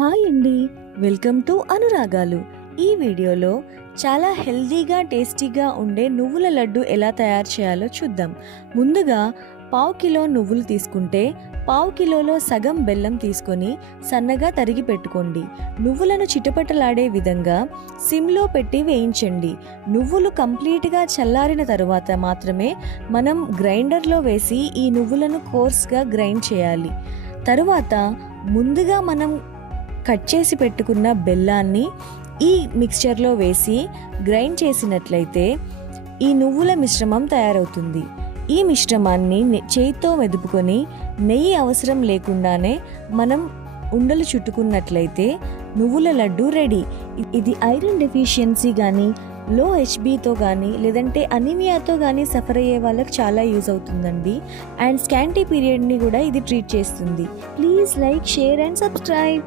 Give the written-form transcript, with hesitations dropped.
Hi అండి, welcome to అనురాగాలు. ఈ వీడియోలో చాలా హెల్దీగా టేస్టీగా ఉండే నువ్వుల లడ్డు ఎలా తయారు చేయాలో చూద్దాం. ముందుగా పావు కిలో నువ్వులు తీసుకుంటే పావు కిలోలో సగం బెల్లం తీసుకొని సన్నగా తరిగి పెట్టుకోండి. నువ్వులను చిటపటలాడే విధంగా సిమ్లో పెట్టి వేయించండి. నువ్వులు కంప్లీట్గా చల్లారిన తరువాత మాత్రమే మనం గ్రైండర్లో వేసి ఈ నువ్వులను కోర్స్గా గ్రైండ్ చేయాలి. తరువాత ముందుగా మనం కట్ చేసి పెట్టుకున్న బెల్లాన్ని ఈ మిక్స్చర్లో వేసి గ్రైండ్ చేసినట్లయితే ఈ నువ్వుల మిశ్రమం తయారవుతుంది. ఈ మిశ్రమాన్ని చేతితో మెదుపుకొని నెయ్యి అవసరం లేకుండానే మనం ఉండలు చుట్టుకున్నట్లయితే నువ్వుల లడ్డు రెడీ. ఇది ఐరన్ డెఫిషియన్సీ కానీ, లో హెచ్బీతో కానీ, లేదంటే అనీమియాతో కానీ సఫర్ అయ్యే వాళ్ళకి చాలా యూజ్ అవుతుందండి. అండ్ స్కాంటీ పీరియడ్ని కూడా ఇది ట్రీట్ చేస్తుంది. Please like, share and subscribe.